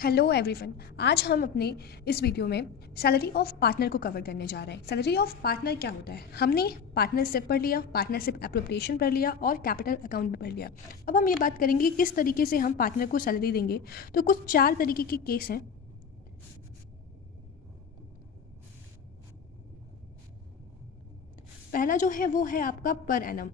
Hello everyone. आज हम अपने इस वीडियो में सैलरी ऑफ पार्टनर को कवर करने जा रहे हैं। सैलरी ऑफ पार्टनर क्या होता है? हमने पार्टनरशिप पढ़ लिया, पार्टनरशिप एप्रोप्रिएशन पढ़ लिया और कैपिटल अकाउंट पढ़ लिया। अब हम ये बात करेंगे कि किस तरीके से हम पार्टनर को सैलरी देंगे। तो कुछ 4 तरीके के केस हैं। पहला जो है वो है आपका पर एनम।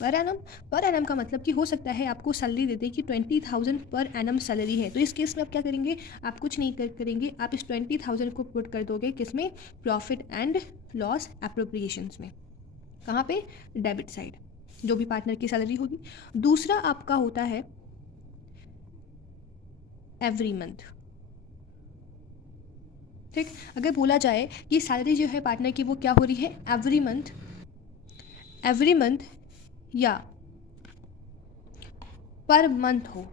पर एनम का मतलब कि हो सकता है आपको सैलरी देते कि 20,000 पर एनम सैलरी है। तो इस केस में आप क्या करेंगे? आप कुछ नहीं करेंगे, आप इस 20,000 को पुट कर दोगे किस में? प्रॉफिट एंड लॉस एप्रोप्रिएशंस में। कहाँ पे? डेबिट साइड, जो भी पार्टनर की सैलरी होगी। दूसरा आपका होता है एवरी मंथ। ठीक, अगर बोला जाए कि सैलरी जो है पार्टनर की वो क्या हो रही है? एवरी मंथ या पर मंथ हो,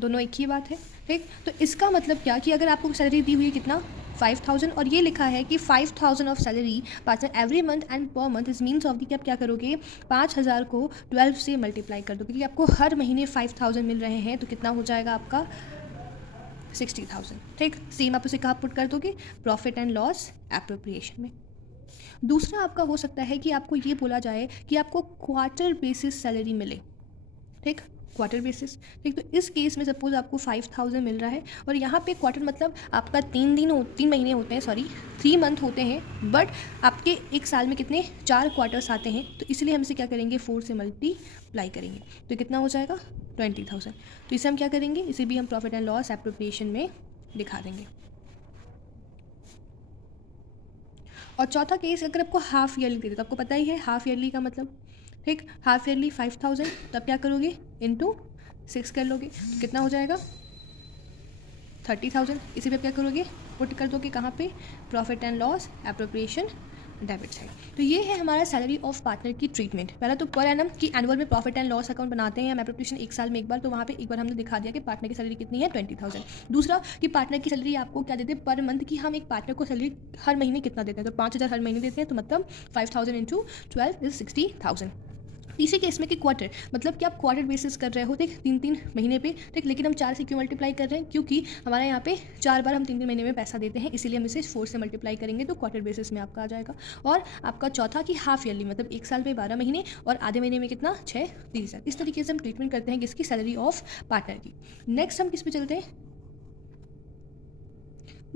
दोनों एक ही बात है। ठीक, तो इसका मतलब क्या कि अगर आपको सैलरी दी हुई है कितना? 5,000 और ये लिखा है कि 5,000 of salary partner every month and per month is means of कि आप क्या करोगे? 5,000 को 12 से मल्टीप्लाई कर दो, क्योंकि आपको हर महीने 5,000 मिल रहे हैं। तो कितना हो जाएगा आपका? 60,000। ठीक, सेम आप उसे कहाँ पुट कर दोगे? प्रॉफिट एंड लॉस एप्रोप्रिएशन में। दूसरा आपका हो सकता है कि आपको ये बोला जाए कि आपको क्वार्टर बेसिस सैलरी मिले। ठीक, क्वार्टर बेसिस। ठीक, तो इस केस में सपोज आपको 5,000 मिल रहा है और यहाँ पे क्वार्टर मतलब आपका 3 महीने होते हैं, 3 मंथ होते हैं। बट आपके एक साल में कितने? 4 क्वार्टर्स आते हैं। तो इसलिए हम इसे क्या करेंगे? 4 से मल्टीप्लाई करेंगे। तो कितना हो जाएगा? 20,000। तो इसे हम क्या करेंगे? इसे भी हम प्रॉफिट एंड लॉस एप्रोप्रिएशन में दिखा देंगे। और चौथा केस, अगर आपको हाफ ईयरली दे दे तो आपको पता ही है हाफ ईयरली का मतलब। ठीक, हाफ ईयरली 5,000, तो आप क्या करोगे? इंटू 6 कर लोगे, तो कितना हो जाएगा? 30,000। इसी पे आप क्या करोगे? पुट कर दोगे कहाँ पे? Profit and loss appropriation debit side. तो ये है हमारा सैलरी ऑफ पार्टनर की ट्रीटमेंट। पहला तो पर एनम की एनुअल में प्रॉफिट एंड लॉस अकाउंट बनाते हैं हम एप्रोप्रिएशन एक साल में एक बार, तो वहाँ पे एक बार हमने दिखा दिया कि पार्टनर की सैलरी कितनी है? 20,000। दूसरा कि पार्टनर की सैलरी आपको क्या देते हैं? पर मंथ की हम एक पार्टनर को सैलरी हर महीने कितना देते हैं? तो 5,000 हर महीने देते हैं, तो मतलब 5,000 इंटू 12 इज 60,000। तीसरे केस में कि क्वार्टर, मतलब कि आप क्वार्टर बेसिस कर रहे हो, ठीक, 3 महीने पे। ठीक, लेकिन हम 4 से क्यों मल्टीप्लाई कर रहे हैं? क्योंकि हमारे यहाँ पे 4 बार हम 3 महीने में पैसा देते हैं, इसीलिए हम इसे 4 से मल्टीप्लाई करेंगे, तो क्वार्टर बेसिस में आपका आ जाएगा। और आपका चौथा कि हाफ ईयरली, मतलब एक साल में 12 महीने और आधे महीने में कितना? 6, 30,000। इस तरीके से हम ट्रीटमेंट करते हैं किसकी? सैलरी ऑफ पार्टनर की। नेक्स्ट हम किस पे चलते हैं?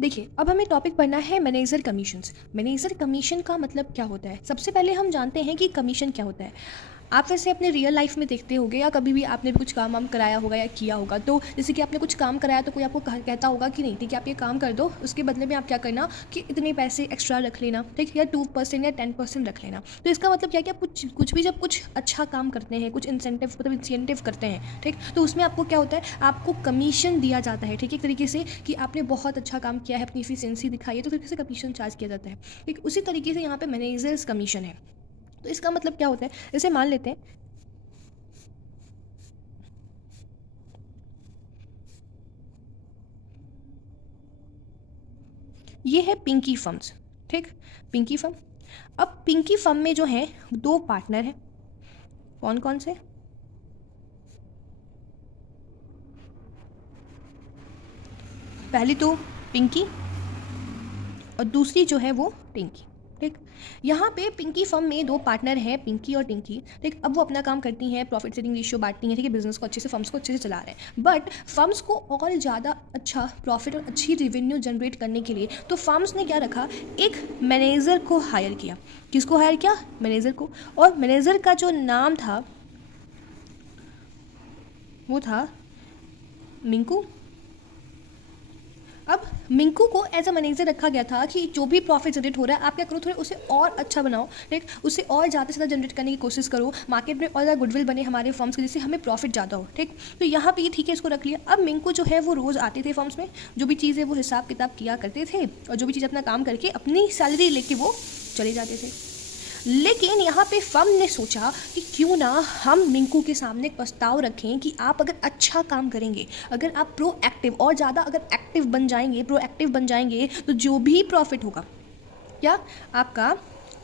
देखिए, अब हमें टॉपिक पढ़ना है मैनेजर कमीशंस। मैनेजर कमीशन का मतलब क्या होता है? सबसे पहले हम जानते हैं कि कमीशन क्या होता है। आप वैसे अपने रियल लाइफ में देखते होगे या कभी भी आपने भी कुछ काम वाम कराया होगा या किया होगा, तो जैसे कि आपने कुछ काम कराया तो कोई आपको कहता होगा कि नहीं ठीक है आप ये काम कर दो, उसके बदले में आप क्या करना कि इतने पैसे एक्स्ट्रा रख लेना, ठीक, या 2% या 10% रख लेना। तो इसका मतलब क्या कि आप कुछ भी जब कुछ अच्छा काम करते हैं, कुछ इंसेंटिव करते हैं, ठीक, तो उसमें आपको क्या होता है? आपको कमीशन दिया जाता है। ठीक, एक तरीके से कि आपने बहुत अच्छा काम किया है, अपनी एफिशिएंसी दिखाई है, तो तरीके से कमीशन चार्ज किया जाता है। ठीक, उसी तरीके से यहाँ पे मैनेजर्स कमीशन है। तो इसका मतलब क्या होता है? जैसे मान लेते हैं ये है पिंकी फर्म्स। ठीक, पिंकी फर्म। अब पिंकी फर्म में जो है 2 पार्टनर हैं। कौन कौन से? पहली तो पिंकी और दूसरी जो है वो टिंकी। ठीक, यहाँ पे पिंकी फर्म में 2 पार्टनर हैं, पिंकी और टिंकी। ठीक, अब वो अपना काम करती हैं, प्रॉफिट शेयरिंग रेशियो बांटती हैं, ठीक है, बिजनेस को अच्छे से, फर्म्स को अच्छे से चला रहे हैं। बट फर्म्स को और ज़्यादा अच्छा प्रॉफिट और अच्छी रेवेन्यू जनरेट करने के लिए तो फर्म्स ने क्या रखा? एक मैनेजर को हायर किया। किसको हायर किया? मैनेजर को। और मैनेजर का जो नाम था वो था मिंकू। अब मिंकू को एज अ मैनेजर रखा गया था कि जो भी प्रॉफिट जनरेट हो रहा है आप क्या करो, थोड़े उसे और अच्छा बनाओ, ठीक, उसे और ज़्यादा से ज़्यादा जनरेट करने की कोशिश करो, मार्केट में और ज़्यादा गुडविल बने हमारे फर्म्स की, जिससे हमें प्रॉफिट ज़्यादा हो। ठीक, तो यहाँ पे ये ठीक है, इसको रख लिया। अब मिंकू जो है वो रोज़ आते थे फर्म्स में, जो भी चीज़ है वो हिसाब किताब किया करते थे और जो भी चीज़ अपना काम करके अपनी सैलरी लेके वो चले जाते थे। लेकिन यहाँ पे फर्म ने सोचा कि क्यों ना हम मिंकू के सामने एक प्रस्ताव रखें कि आप अगर अच्छा काम करेंगे, अगर आप प्रोएक्टिव और ज़्यादा अगर एक्टिव बन जाएंगे, प्रोएक्टिव बन जाएंगे, तो जो भी प्रॉफिट होगा, क्या आपका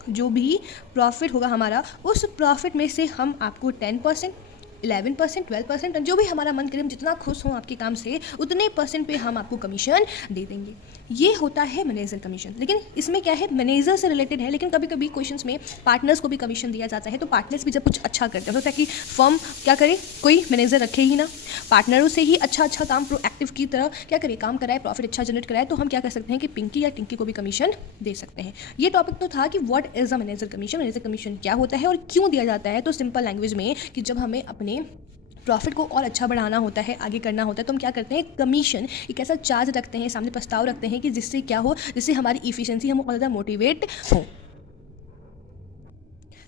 जो भी प्रॉफिट होगा हमारा, उस प्रॉफिट में से हम आपको 10%, 11%, 12%, जो भी हमारा मन करे, हम जितना खुश हों आपके काम से उतने % पे हम आपको कमीशन दे देंगे। ये होता है मैनेजर कमीशन। लेकिन इसमें क्या है, मैनेजर से रिलेटेड है, लेकिन कभी कभी क्वेश्चंस में पार्टनर्स को भी कमीशन दिया जाता है। तो पार्टनर्स भी जब कुछ अच्छा करते हैं, होता है कि फर्म क्या करे, कोई मैनेजर रखे ही ना, पार्टनरों से ही अच्छा काम प्रोएक्टिव की तरह क्या करे, काम कराए, प्रॉफिट अच्छा जनरेट कराए, तो हम क्या कर सकते हैं कि पिंकी या टिंकी को भी कमीशन दे सकते हैं। ये टॉपिक तो था कि what is a manager commission, manager commission क्या होता है और क्यों दिया जाता है। तो सिंपल लैंग्वेज में कि जब हमें अपने प्रॉफिट को और अच्छा बढ़ाना होता है, आगे करना होता है, तो हम क्या करते हैं, कमीशन एक ऐसा चार्ज रखते हैं, सामने प्रस्ताव रखते हैं कि जिससे क्या हो, जिससे हमारी इफिशिएंसी हम और ज़्यादा मोटिवेट हो।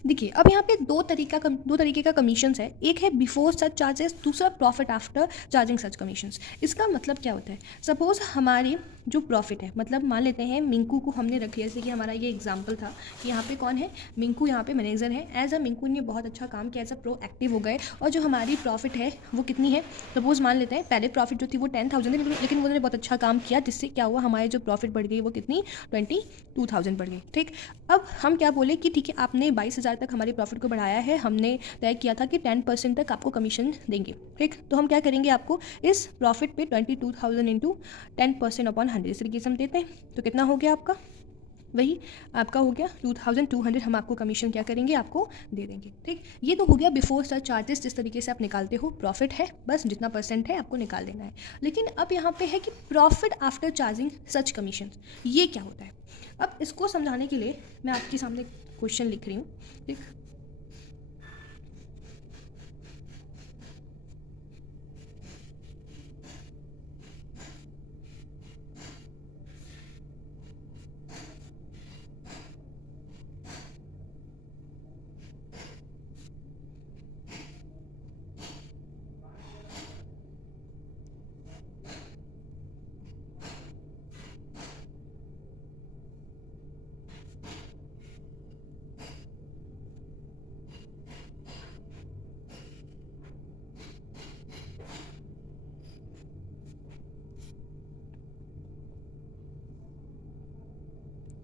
देखिए अब यहाँ पे दो तरीके का कमीशंस है। एक है बिफोर सच चार्जेस, दूसरा प्रॉफिट आफ्टर चार्जिंग सच कमीशंस। इसका मतलब क्या होता है, सपोज हमारी जो प्रॉफिट है, मतलब मान लेते हैं मिंकू को हमने रख लिया, जैसे कि हमारा ये एग्जांपल था कि यहाँ पे कौन है, मिंकू यहाँ पे मैनेजर है। एज अ मिंकू ने बहुत अच्छा काम किया, एज अ प्रोएक्टिव हो गए, और जो हमारी प्रॉफिट है वो कितनी है, सपोज मान लेते हैं पहले प्रॉफिट जो थी वो 10,000 थी, लेकिन उन्होंने बहुत अच्छा काम किया, जिससे क्या हुआ, हमारी जो प्रॉफिट बढ़ गई वो कितनी, 22,000 बढ़ गई। ठीक, अब हम क्या बोले कि ठीक है, आपने 22,000 तक हमारी प्रॉफिट को बढ़ाया है, हमने तय किया था कि 10% तक आपको कमीशन देंगे। ठीक, तो हम क्या करेंगे, आपको इस प्रॉफिट पे 22,000 इंटू 10% अपॉन 100 इस तरीके से हम देते हैं। तो कितना हो गया आपका, वही आपका हो गया 2,200, हम आपको कमीशन क्या करेंगे, आपको दे देंगे। ठीक, ये तो हो गया बिफोर सच चार्जेस, जिस तरीके से आप निकालते हो, प्रॉफिट है, बस जितना % है आपको निकाल देना है। लेकिन अब यहाँ पे है कि प्रॉफिट आफ्टर चार्जिंग सच कमीशन, ये क्या होता है। अब इसको समझाने के लिए मैं आपके सामने क्वेश्चन लिख रही हूँ। ठीक,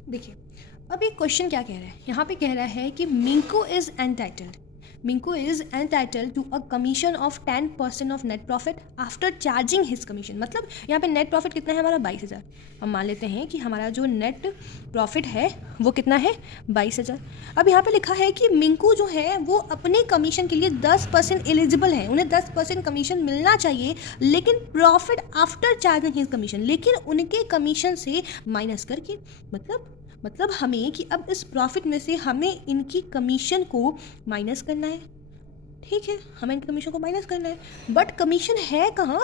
देखिए अब एक क्वेश्चन क्या कह रहा है, यहाँ पे कह रहा है कि Minku is entitled to a commission of 10% of net profit after charging his commission. मतलब यहाँ पे नेट प्रॉफिट कितना है हमारा, 22,000। हम मान लेते हैं कि हमारा जो नेट प्रॉफिट है वो कितना है, 22,000। अब यहाँ पे लिखा है कि मिंकू जो है वो अपने कमीशन के लिए 10% एलिजिबल है, उन्हें 10% कमीशन मिलना चाहिए, लेकिन profit after charging his commission, लेकिन उनके कमीशन से माइनस करके, मतलब हमें कि अब इस प्रॉफिट में से हमें इनकी कमीशन को माइनस करना है। ठीक है, हमें इनकी कमीशन को माइनस करना है, बट कमीशन है कहाँ,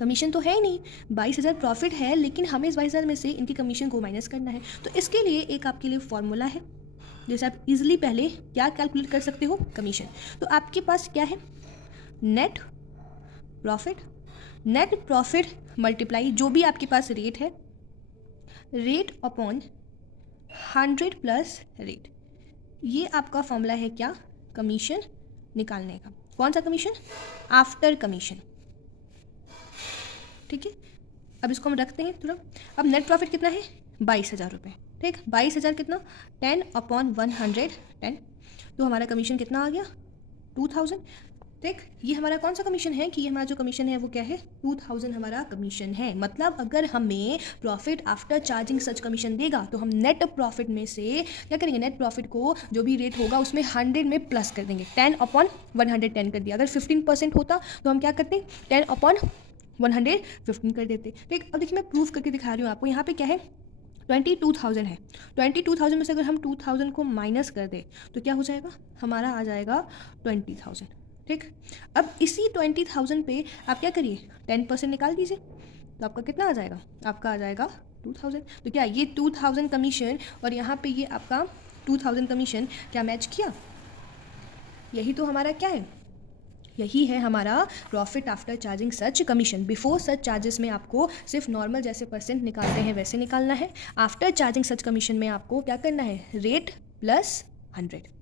कमीशन तो है ही नहीं। 22,000 प्रॉफिट है, लेकिन हमें इस 22,000 में से इनकी कमीशन को माइनस करना है। तो इसके लिए एक आपके लिए फॉर्मूला है, जैसे आप इजीली पहले क्या कैलकुलेट कर सकते हो, कमीशन। तो आपके पास क्या है, नेट प्रॉफिट मल्टीप्लाई जो भी आपके पास रेट है, रेट अपॉन 100 प्लस रेट, ये आपका फॉर्मूला है क्या, कमीशन निकालने का। कौन सा कमीशन, आफ्टर कमीशन। ठीक है, अब इसको हम रखते हैं थोड़ा। अब नेट प्रॉफिट कितना है, 22,000 रुपये। ठीक, 22,000 कितना, 10 अपॉन 100 10, तो हमारा कमीशन कितना आ गया, 2,000। ठीक, ये हमारा कौन सा कमीशन है कि ये हमारा जो कमीशन है वो क्या है, 2,000 हमारा कमीशन है। मतलब अगर हमें प्रॉफिट आफ्टर चार्जिंग सच कमीशन देगा तो हम नेट प्रॉफिट में से क्या करेंगे, नेट प्रॉफिट को जो भी रेट होगा उसमें 100 में प्लस कर देंगे, 10 अपॉन 110 कर दिया। अगर 15% होता तो हम क्या करते, 10 अपॉन 115 कर देते। ठीक, अब देखिए मैं प्रूफ करके दिखा रही हूँ आपको। यहाँ पे क्या है, 22,000 है, 22,000 में से अगर हम 2,000 को माइनस कर दे तो क्या हो जाएगा, हमारा आ जाएगा 20,000। ठीक, अब इसी 20,000 पे आप क्या करिए, 10% निकाल दीजिए, तो आपका कितना आ जाएगा, आपका आ जाएगा 2,000। तो क्या ये 2,000 कमीशन और यहाँ पे ये आपका 2,000 कमीशन क्या मैच किया, यही तो हमारा क्या है, यही है हमारा प्रॉफिट आफ्टर चार्जिंग सच कमीशन। बिफोर सच चार्जेस में आपको सिर्फ नॉर्मल जैसे % निकालते हैं वैसे निकालना है, आफ्टर चार्जिंग सच कमीशन में आपको क्या करना है, रेट प्लस 100।